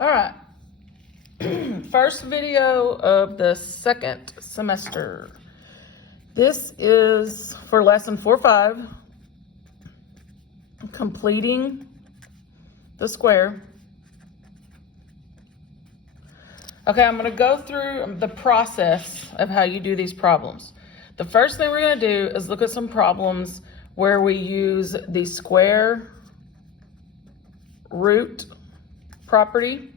All right. First video of the second semester. This is for lesson 4-5, completing the square. Okay, I'm going to go through the process of how you do these problems. The first thing we're going to do is look at some problems where we use the square root property.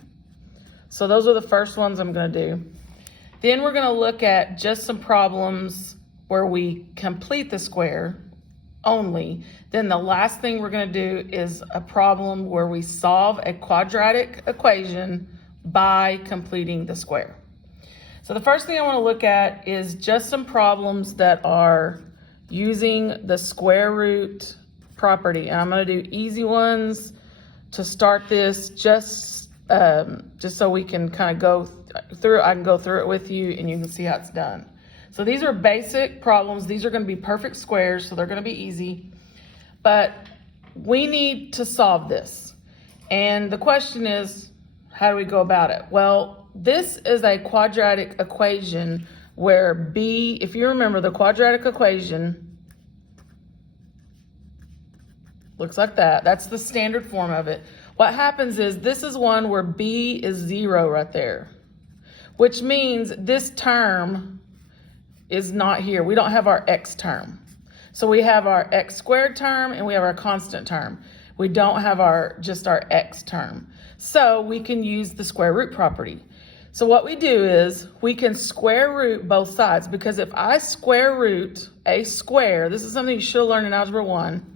So those are the first ones I'm going to do. Then we're going to look at just some problems where we complete the square only. Then the last thing we're going to do is a problem where we solve a quadratic equation by completing the square. So the first thing I want to look at is just some problems that are using the square root property. And I'm going to do easy ones to start this, just so we can kind of go through. I can go through it with you and you can see how it's done. So these are basic problems. These are going to be perfect squares, so they're going to be easy. But we need to solve this. And the question is, how do we go about it? Well, this is a quadratic equation where b, if you remember the quadratic equation, looks like that. That's the standard form of it. What happens is this is one where b is 0 right there, which means this term is not here. We don't have our x term. So we have our x squared term and we have our constant term. We don't have just our x term. So we can use the square root property. So what we do is we can square root both sides, because if I square root a square, this is something you should learn in Algebra 1,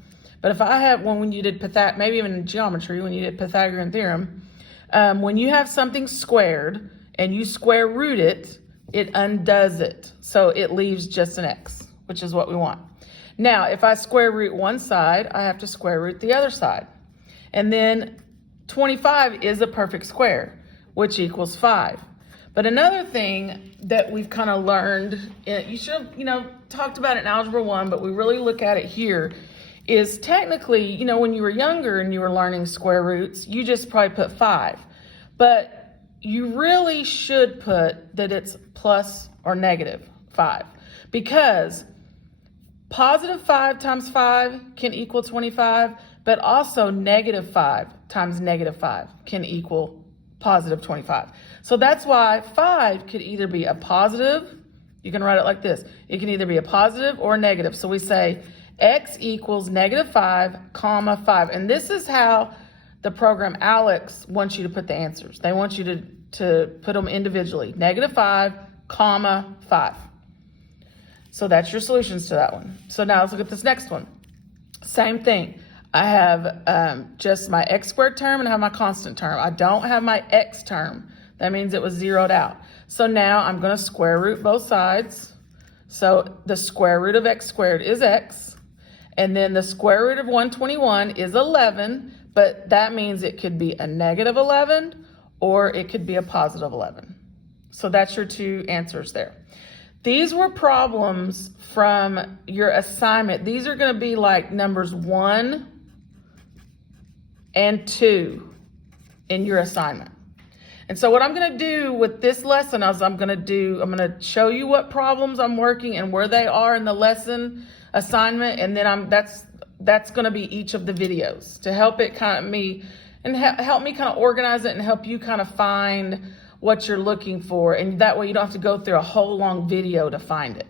but if I have one when you did maybe even in geometry, when you did Pythagorean theorem, when you have something squared and you square root it, it undoes it. So it leaves just an x, which is what we want. Now, if I square root one side, I have to square root the other side. And then 25 is a perfect square, which equals 5. But another thing that we've kind of learned, you should have, talked about it in Algebra 1, but we really look at it here, is technically, when you were younger and you were learning square roots, you just probably put 5. But you really should put that it's plus or negative 5, because positive 5 times 5 can equal 25, but also negative 5 times negative 5 can equal positive 25. So that's why 5 could either be a positive, you can write it like this, it can either be a positive or a negative. So we say x equals negative 5, comma 5. And this is how the program ALEKS wants you to put the answers. They want you to put them individually, negative 5, comma 5. So that's your solutions to that one. So now let's look at this next one. Same thing. I have just my x squared term and I have my constant term. I don't have my x term. That means it was zeroed out. So now I'm going to square root both sides. So the square root of x squared is x. And then the square root of 121 is 11. But that means it could be a negative 11 or it could be a positive 11. So that's your two answers there. These were problems from your assignment. These are going to be like numbers 1 and 2 in your assignment. And so what I'm going to do with this lesson is I'm going to show you what problems I'm working and where they are in the lesson assignment. And then that's going to be each of the videos to help it help me kind of organize it and help you kind of find what you're looking for. And that way you don't have to go through a whole long video to find it.